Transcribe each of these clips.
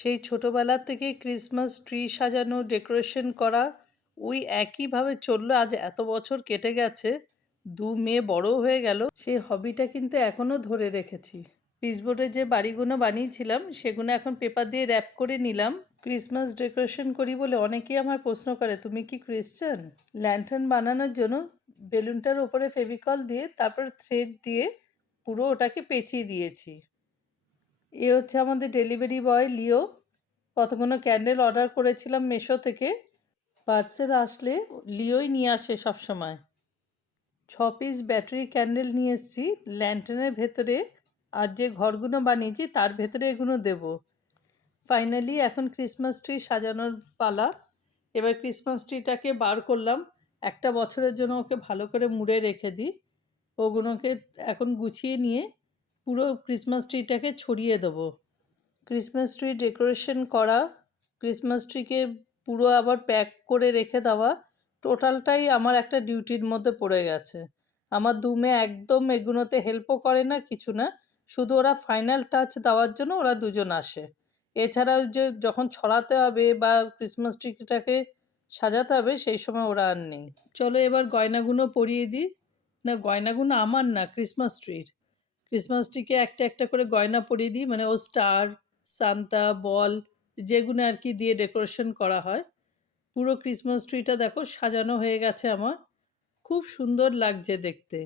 সেই ছোটোবেলা থেকে ক্রিসমাস ট্রি সাজানো, ডেকোরেশন করা ওই একইভাবে চললো। আজ এত বছর কেটে গেছে। ২ মেয়ে বড়ও হয়ে গেল। সেই হবিটা কিন্তু এখনও ধরে রেখেছি। পিচবোর্ডে যে বাড়িগুলো বানিয়েছিলাম সেগুলো এখন পেপার দিয়ে র্যাপ করে নিলাম। ক্রিসমাস ডেকোরেশন করি বলে অনেকেই আমার প্রশ্ন করে, তুমি কি ক্রিশ্চান? ল্যান্টার্ন বানানোর জন্য বেলুনটার ওপরে ফেভিকল দিয়ে তারপর থ্রেড দিয়ে পুরো ওটাকে পেঁচিয়ে দিয়েছি। এ হচ্ছে আমাদের ডেলিভারি বয় লিও। কতগুলো ক্যান্ডেল অর্ডার করেছিলাম মিশো থেকে। পার্সেল আসলে লিওই নিয়ে আসে সবসময়। 6 পিস ব্যাটারি ক্যান্ডেল নিয়ে এসেছি ল্যান্টার্নের ভেতরে। আর যে ঘরগুলো বানিয়েছি তার ভেতরে এগুলো দেব। ফাইনালি এখন ক্রিসমাস ট্রি সাজানোর পালা। এবার ক্রিসমাস ট্রিটাকে বার করলাম। একটা বছরের জন্য ওকে ভালো করে মুড়ে রেখে দিই। ওগুলোকে এখন গুছিয়ে নিয়ে পুরো ক্রিসমাস ট্রিটাকে ছড়িয়ে দেবো। ক্রিসমাস ট্রি ডেকোরেশন করা, ক্রিসমাস ট্রিকে পুরো আবার প্যাক করে রেখে দেওয়া, টোটালটাই আমার একটা ডিউটির মধ্যে পড়ে গেছে। আমার ২ মেয়ে একদম এগুলোতে হেল্পও করে না, কিছু না। শুধু ওরা ফাইনাল টাচ দেওয়ার জন্য ওরা দুজন আসে। এছাড়াও যে যখন ছড়াতে হবে বা ক্রিসমাস ট্রিটাকে সাজাতে হবে সেই সময় ওরা আর নেই। চলো এবার গয়নাগুলো পরিয়ে দিই। না, গয়নাগুলো আমার না, ক্রিসমাস ট্রির। ক্রিসমাস ট্রিকে একটা একটা করে গয়না পরিয়ে দিই, মানে ও স্টার, সান্তা, বল যেগুলো আর কি দিয়ে ডেকোরেশন করা হয়। পুরো ক্রিসমাস ট্রিটা দেখো সাজানো হয়ে গেছে আমার। খুব সুন্দর লাগছে দেখতে।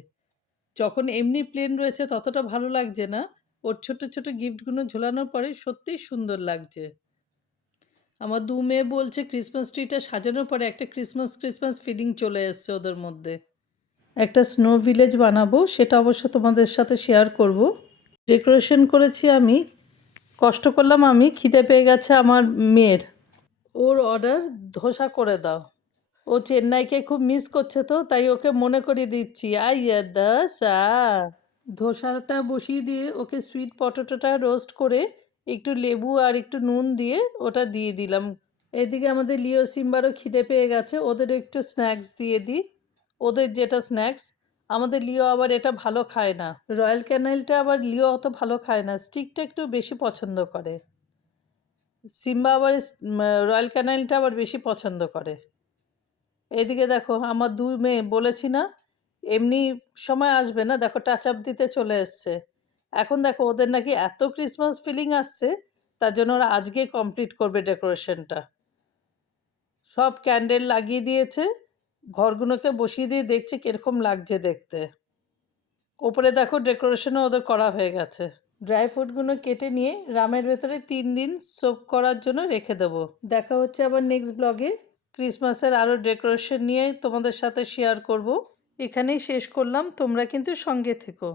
যখন এমনি প্লেন রয়েছে ততটা ভালো লাগছে না, ওর ছোট ছোট গিফটগুলো ঝোলানোর পরে সত্যিই সুন্দর লাগছে। আমার ২ মেয়ে বলছে ক্রিসমাস ট্রিটা সাজানোর পরে একটা ক্রিসমাস ক্রিসমাস ফিলিং চলে এসছে ওদের মধ্যে। একটা স্নো ভিলেজ বানাবো, সেটা অবশ্য তোমাদের সাথে শেয়ার করব। ডেকোরেশন করেছি আমি, কষ্ট করলাম আমি, খিদে পেয়ে গেছে আমার মেয়ের। ওর অর্ডার ধোসা করে দাও। ও চেন্নাইকে খুব মিস করছে, তো তাই ওকে মনে করিয়ে দিচ্ছি, আইয়া দোসা। ধোসাটা বসিয়ে দিয়ে ওকে সুইট পটেটোটা রোস্ট করে একটু লেবু আর একটু নুন দিয়ে ওটা দিয়ে দিলাম। এদিকে আমাদের লিও সিম্বারও খিদে পেয়ে গেছে, ওদেরও একটু স্ন্যাক্স দিয়ে দিই। ওদের যেটা স্ন্যাক্স, আমাদের লিও আবার এটা ভালো খায় না। রয়্যাল ক্যানেলটা আবার লিও অত ভালো খায় না, স্টিকটা একটু বেশি পছন্দ করে। সিম্বা আবার রয়্যাল ক্যানেলটা আবার বেশি পছন্দ করে। এদিকে দেখো আমার ২ মেয়ে, বলেছি না এমনি সময় আসবে না, দেখো টাচ আপ দিতে চলে এসছে। এখন দেখো ওদের নাকি এত ক্রিসমাস ফিলিং আসছে, তার জন্য ওরা আজকে কমপ্লিট করবে ডেকোরেশনটা। সব ক্যান্ডেল লাগিয়ে দিয়েছে, ঘরগুলোকে বসিয়ে দিয়ে দেখছে কীরকম লাগছে দেখতে। ওপরে দেখো ডেকোরেশনও ওদের করা হয়ে গেছে। ড্রাই ফ্রুটগুলো কেটে নিয়ে রামের ভেতরে ৩ দিন সোক করার জন্য রেখে দেবো। দেখা হচ্ছে আবার নেক্সট ব্লগে। ক্রিসমাসের আরও ডেকোরেশন নিয়ে তোমাদের সাথে শেয়ার করব। এখানেই শেষ করলাম, তোমরা কিন্তু সঙ্গে থেকো।